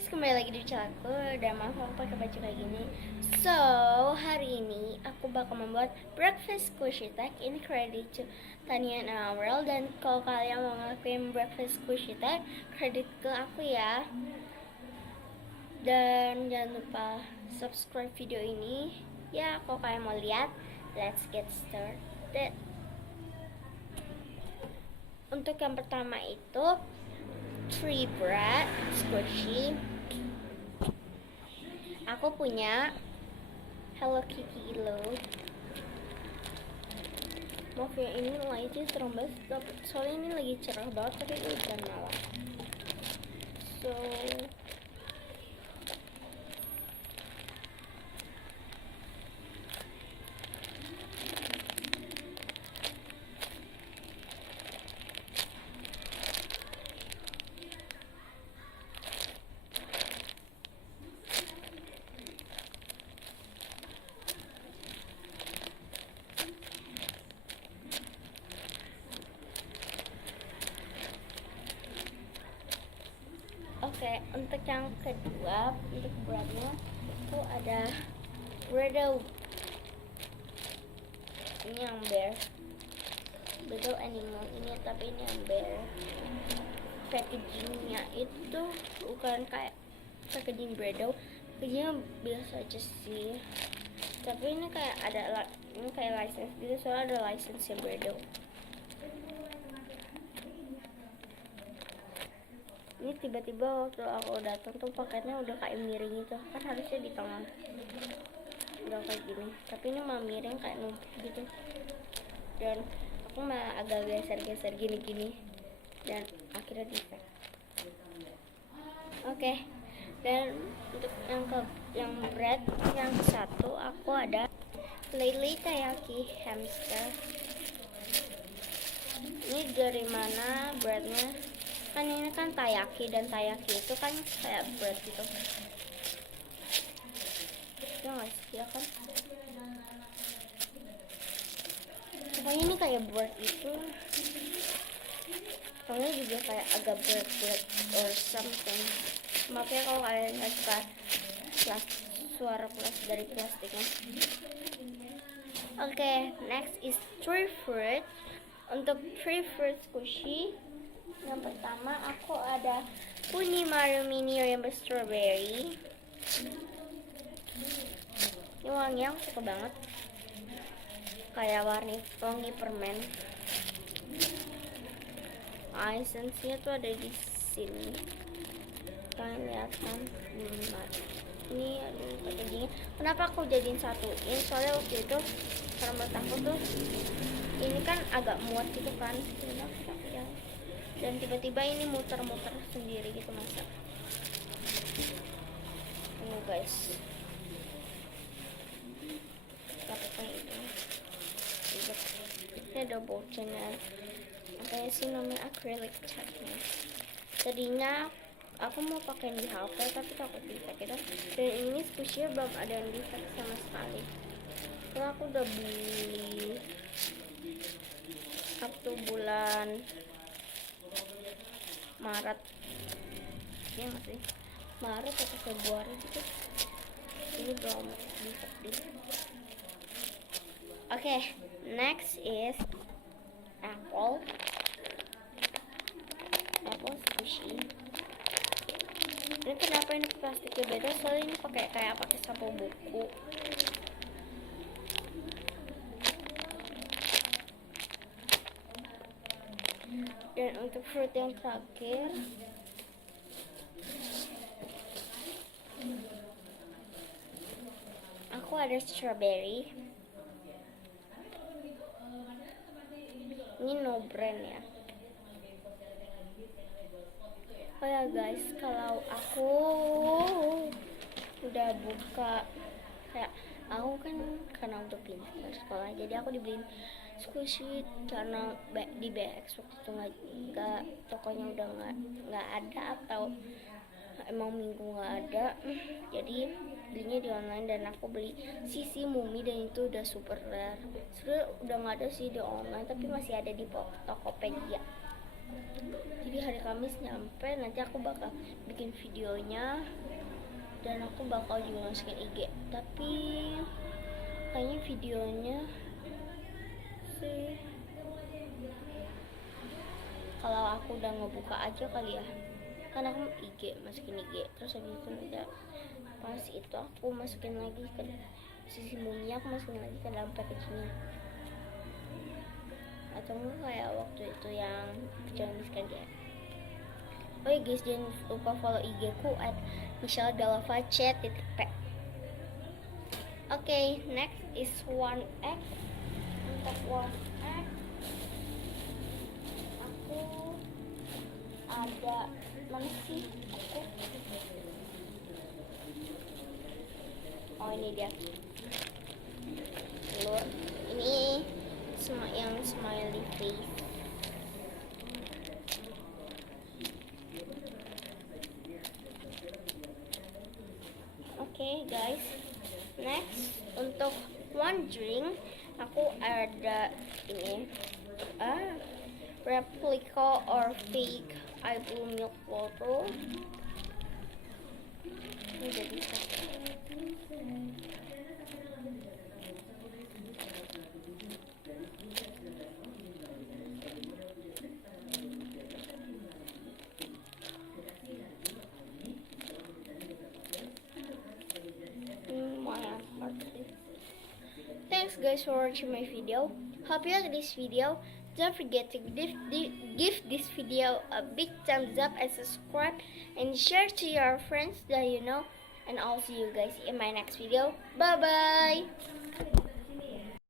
guys, kembali lagi di channel aku. Dan maaf aku pakai baju kayak gini. So, hari ini aku bakal membuat breakfast squishy tag. Ini credit to Tania and Aurel. Dan kalau kalian mau ngelakuin breakfast squishy tag, kredit ke aku ya. Dan jangan lupa subscribe video ini. Ya, kalau kalian mau lihat, let's get started. Untuk yang pertama itu tree bread squishy. Aku punya Hello Kitty lo. Maaf ya, ini lightnya terang banget, soalnya ini lagi cerah banget tapi hujan malah. So Oke, untuk yang kedua, untuk breadnya itu ada breado. Ini yang bear. Breado animal ini, tapi ini yang bear. Packagingnya itu bukan kayak packaging breado, packagingnya biasa aja sih. Tapi ini kayak ada ini kayak license gitu, soalnya ada license ya breado. Ini tiba-tiba waktu aku datang tuh paketnya udah kayak miring gitu, kan harusnya di tengah, udah kayak gini, tapi ini malah miring kayak numpuk gitu. Dan aku mah agak geser-geser gini-gini, dan akhirnya defect. Oke. Dan untuk yang bread yang satu aku ada Laylee Taiyaki hamster. Ini dari mana breadnya? Kan ini kan taiyaki, dan taiyaki itu kan kayak bread gitu. Ya nggak sih, ya kan? Pokoknya ini kayak bread itu. Soalnya juga kayak agak bread or something. Maaf ya kalau kalian nggak suka suara dari plastiknya. Oke, next is tree fruit. Untuk tree fruit squishy, yang pertama aku ada Unimaru Mini Rainbow Strawberry. Ini wanginya aku suka banget, kayak wangi permen. Essence-nya tuh ada di sini, kalian lihat kan? Ini ada packagingnya. Kenapa aku jadiin satuin? Soalnya waktu itu karena menurut aku tuh ini kan agak muat gitu kan, dan tiba-tiba ini muter-muter sendiri gitu masa. Ini guys, pakai ini. Ini ada bocenya, kayak sih namanya acrylic chatnya. Tadinya aku mau pakai di HP tapi takut defect gitu. Dan ini squishy belum ada yang defect sama sekali. Karena aku udah beli Sabtu bulan Maret, ya masih Maret atau Februari gitu. Ini belum defect gitu. Oke, next is apple squishy. Ini kenapa ini plastiknya beda? Soalnya ini kayak pakai sapu buku. Dan untuk fruit yang terakhir, aku ada strawberry. Ini no brand ya. Oh ya guys, kalau aku udah buka, kayak aku kan karena udah pindah sekolah, jadi aku dibeliin squishy karena di BX waktu itu nggak tokonya udah nggak ada, atau emang minggu nggak ada, jadi belinya di online. Dan aku beli Sisi Mumi, dan itu udah super rare. Sebenernya udah nggak ada sih di online, tapi masih ada di Tokopedia. Jadi hari Kamis nyampe, nanti aku bakal bikin videonya dan aku bakal juga masukin IG. Tapi kayaknya videonya sih kalau aku udah ngebuka aja kali ya, kan aku masukin IG, terus habis itu nanti pas itu aku masukin lagi ke sisi bumi, aku masukin lagi ke dalam packagingnya, atau enggak kayak waktu itu yang kecil miskan dia. Oh ya guys, jangan lupa follow IG ku @michelle_dalava_c_p. Okay, next is 1X. Untuk 1X aku ada mana sih aku? Oh ini dia. Telur. Ini yang smiley face. Okay guys, next untuk one drink aku ada ini replica or fake iBlue milk water. Ini jadi Thanks guys for watching my video. Hope you like this video. Don't forget to give this video a big thumbs up and subscribe and share to your friends that you know. And I'll see you guys in my next video. Bye bye.